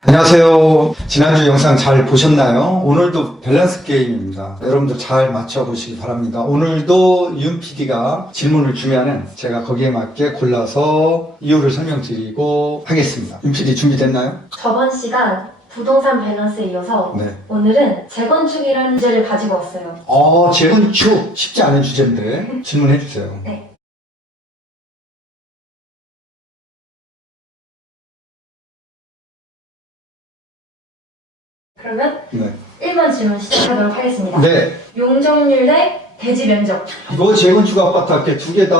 안녕하세요. 지난주 영상 잘 보셨나요? 오늘도 밸런스 게임입니다. 여러분들 잘 맞춰보시기 바랍니다. 오늘도 윤 PD가 질문을 주면은 제가 거기에 맞게 골라서 이유를 설명드리고 하겠습니다. 윤 PD 준비됐나요? 저번 시간 부동산 밸런스에 이어서 네. 오늘은 재건축이라는 주제를 가지고 왔어요. 재건축 쉽지 않은 주제인데 질문해 주세요. 네. 그러면 네. 1번 질문 시작하도록 하겠습니다. 네. 용적률 대 대지 면적. 이거 재건축 아파트 할게 두 개 다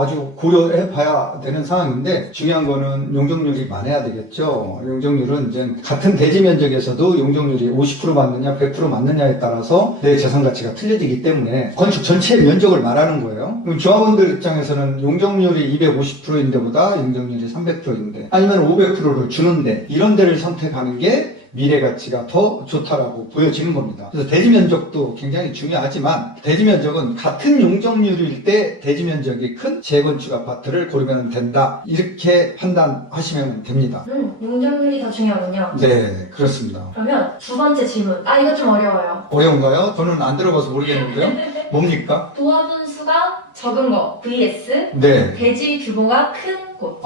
아주 고려해 봐야 되는 상황인데 중요한 거는 용적률이 많아야 되겠죠. 용적률은 이제 같은 대지 면적에서도 용적률이 50% 맞느냐 100% 맞느냐에 따라서 내 재산 가치가 틀려지기 때문에 건축 전체 면적을 말하는 거예요. 그럼 조합원들 입장에서는 용적률이 250%인데보다 용적률이 300%인데 아니면 500%를 주는데 이런 데를 선택하는 게 미래 가치가 더 좋다라고 보여지는 겁니다. 그래서 대지 면적도 굉장히 중요하지만 대지 면적은 같은 용적률일 때 대지 면적이 큰 재건축 아파트를 고르면 된다. 이렇게 판단하시면 됩니다. 용적률이 더 중요하군요. 네, 그렇습니다. 그러면 두 번째 질문. 이거 좀 어려워요. 어려운가요? 저는 안 들어봐서 모르겠는데요. 뭡니까? 도합원 수가 적은 거 vs 네. 대지 규모가 큰 곳.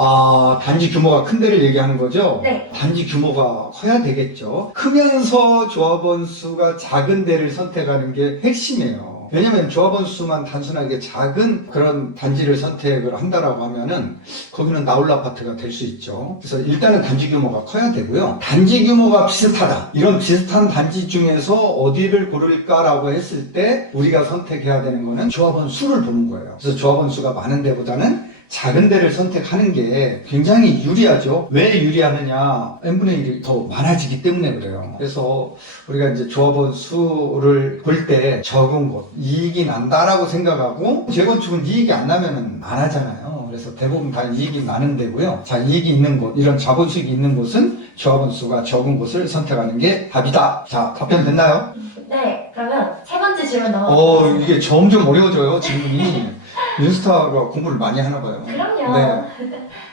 단지 규모가 큰 데를 얘기하는 거죠? 네. 단지 규모가 커야 되겠죠. 크면서 조합원 수가 작은 데를 선택하는 게 핵심이에요. 왜냐면 조합원 수만 단순하게 작은 그런 단지를 선택을 한다라고 하면은 거기는 나홀 아파트가 될 수 있죠. 그래서 일단은 단지 규모가 커야 되고요. 단지 규모가 비슷하다. 이런 비슷한 단지 중에서 어디를 고를까라고 했을 때 우리가 선택해야 되는 거는 조합원 수를 보는 거예요. 그래서 조합원 수가 많은 데보다는 작은 데를 선택하는 게 굉장히 유리하죠. 왜 유리하느냐? n분의 1이 더 많아지기 때문에 그래요. 그래서 우리가 이제 조합원 수를 볼 때 적은 곳, 이익이 난다라고 생각하고 재건축은 이익이 안 나면은 안 하잖아요. 그래서 대부분 다 이익이 나는 데고요. 자, 이익이 있는 곳, 이런 자본수익이 있는 곳은 조합원 수가 적은 곳을 선택하는 게 답이다. 자, 답변 됐나요? 네. 그러면 세 번째 질문 넘어가겠습니다. 이게 점점 어려워져요, 질문이. 윤스타가 공부를 많이 하나 봐요. 그럼요. 네.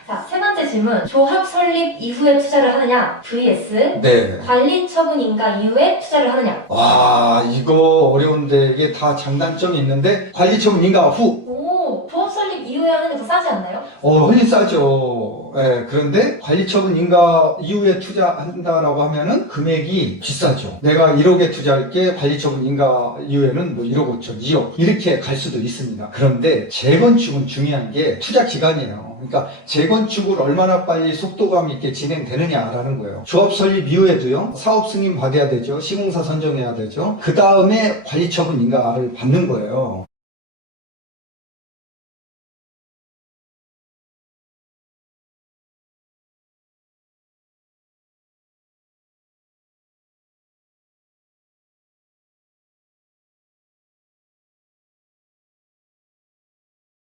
자, 세 번째 질문. 조합 설립 이후에 투자를 하느냐 vs 네. 관리 처분 인가 이후에 투자를 하느냐. 와, 이거 어려운데 이게 다 장단점이 있는데 관리처분 인가 후. 오, 조합 설립 이후에 하는 게 더 싸지 않나요? 훨씬 싸죠. 예, 그런데 관리처분 인가 이후에 투자한다라고 하면은 금액이 비싸죠. 내가 1억에 투자할게 관리처분 인가 이후에는 뭐 1억 5천, 2억 이렇게 갈 수도 있습니다. 그런데 재건축은 중요한 게 투자 기간이에요. 그러니까 재건축을 얼마나 빨리 속도감 있게 진행되느냐라는 거예요. 조합 설립 이후에도요. 사업 승인 받아야 되죠. 시공사 선정해야 되죠. 그 다음에 관리처분 인가를 받는 거예요.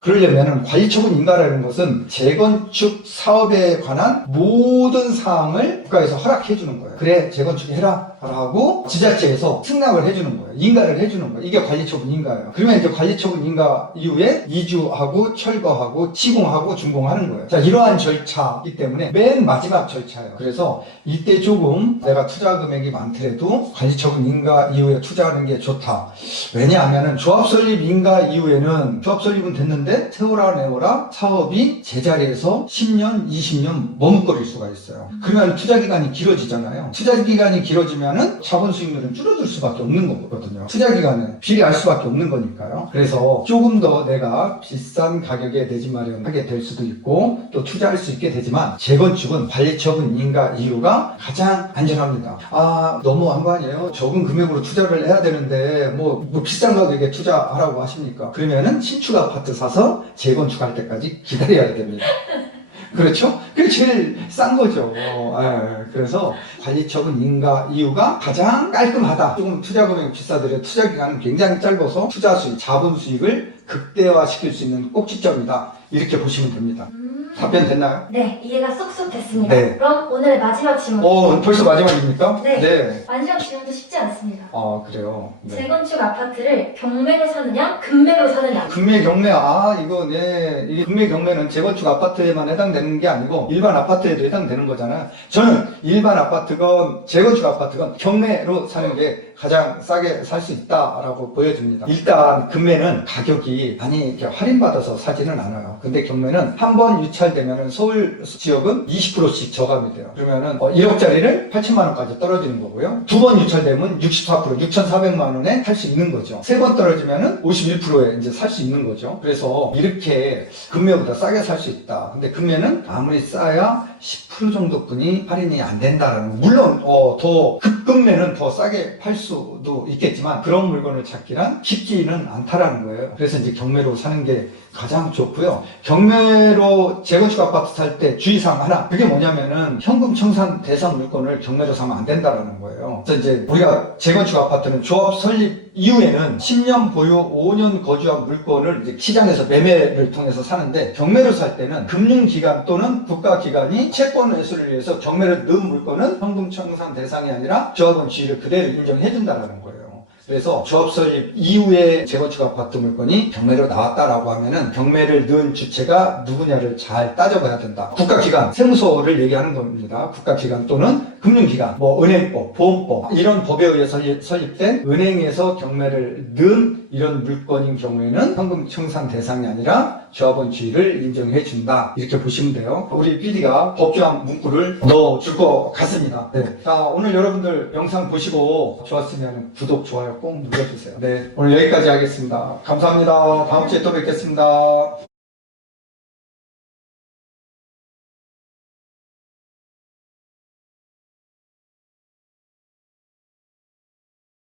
그러려면 관리처분 인가라는 것은 재건축 사업에 관한 모든 사항을 국가에서 허락해 주는 거예요. 그래, 재건축 해라 라고 지자체에서 승낙을 해주는 거예요. 인가를 해주는 거예요. 이게 관리처분 인가예요. 그러면 이제 관리처분 인가 이후에 이주하고 철거하고 시공하고 준공하는 거예요. 자, 이러한 절차이기 때문에 맨 마지막 절차예요. 그래서 이때 조금 내가 투자 금액이 많더라도 관리처분 인가 이후에 투자하는 게 좋다. 왜냐하면은 조합 설립 인가 이후에는 조합 설립은 됐는데 세월아 내월아 사업이 제자리에서 10년, 20년 머뭇거릴 수가 있어요. 그러면 투자 기간이 길어지잖아요. 투자 기간이 길어지면은 자본 수익률은 줄어들 수밖에 없는 거거든요. 투자 기간은 비례할 수밖에 없는 거니까요. 그래서 조금 더 내가 비싼 가격에 내 집 마련하게 될 수도 있고 또 투자할 수 있게 되지만 재건축은 관리처분 인가 이유가 가장 안전합니다. 너무한 거 아니에요? 적은 금액으로 투자를 해야 되는데 뭐 비싼 가격에 투자하라고 하십니까? 그러면은 신축 아파트 사서 재건축할 때까지 기다려야 됩니다. 그렇죠? 그게 제일 싼 거죠. 그래서 관리처분 인가 이유가 가장 깔끔하다. 조금 투자 금액이 비싸더라도 투자 기간은 굉장히 짧아서 투자 수익, 자본 수익을 극대화시킬 수 있는 꼭지점이다. 이렇게 보시면 됩니다. 답변 됐나요? 네, 이해가 쏙쏙 됐습니다. 네. 그럼 오늘의 마지막 질문. 벌써 마지막입니까? 네. 마지막 질문도 쉽지 않습니다. 아, 그래요. 네. 재건축 아파트를 경매로 사느냐, 금매로 사느냐. 금매 경매, 이게 금매 경매는 재건축 아파트에만 해당되는 게 아니고 일반 아파트에도 해당되는 거잖아요. 저는 일반 아파트건 재건축 아파트건 경매로 사는 게 가장 싸게 살 수 있다라고 보여집니다. 일단 금매는 가격이 많이 이렇게 할인받아서 사지는 않아요. 근데 경매는 한 번 유찰되면은 서울 지역은 20%씩 저감이 돼요. 그러면은 1억짜리를 8천만 원까지 떨어지는 거고요. 두 번 유찰되면 64%, 6,400만 원에 살 수 있는 거죠. 세 번 떨어지면은 51%에 이제 살 수 있는 거죠. 그래서 이렇게 금매보다 싸게 살 수 있다. 근데 금매는 아무리 싸야 10% 정도뿐이 할인이 안 된다라는 거. 물론 더 급금매는 더 싸게 팔 수도 있겠지만 그런 물건을 찾기란 쉽지는 않다라는 거예요. 그래서 이제 경매로 사는 게 가장 좋고요. 경매로 재건축 아파트 살 때 주의사항 하나. 그게 뭐냐면은 현금 청산 대상 물건을 경매로 사면 안 된다라는 거예요. 그래서 이제 우리가 재건축 아파트는 조합 설립 이후에는 10년 보유, 5년 거주한 물건을 이제 시장에서 매매를 통해서 사는데 경매로 살 때는 금융기관 또는 국가기관이 채권 회수를 위해서 경매를 넣은 물건은 현금 청산 대상이 아니라 조합원 지위를 그대로 인정해준다라는 거예요. 그래서 조합 설립 이후에 재건축 아파트 물건이 경매로 나왔다라고 하면은 경매를 넣은 주체가 누구냐를 잘 따져봐야 된다. 국가기관, 세무서를 얘기하는 겁니다. 국가기관 또는 금융기관, 은행법, 보험법 이런 법에 의해서 설립된 은행에서 경매를 넣은 이런 물건인 경우에는 현금 청산 대상이 아니라 조합원 지위를 인정해 준다. 이렇게 보시면 돼요. 우리 PD가 법조항 문구를 넣어줄 것 같습니다. 네. 자, 오늘 여러분들 영상 보시고 좋았으면 구독, 좋아요 꼭 눌러주세요. 네, 오늘 여기까지 하겠습니다. 감사합니다. 다음 주에 또 뵙겠습니다.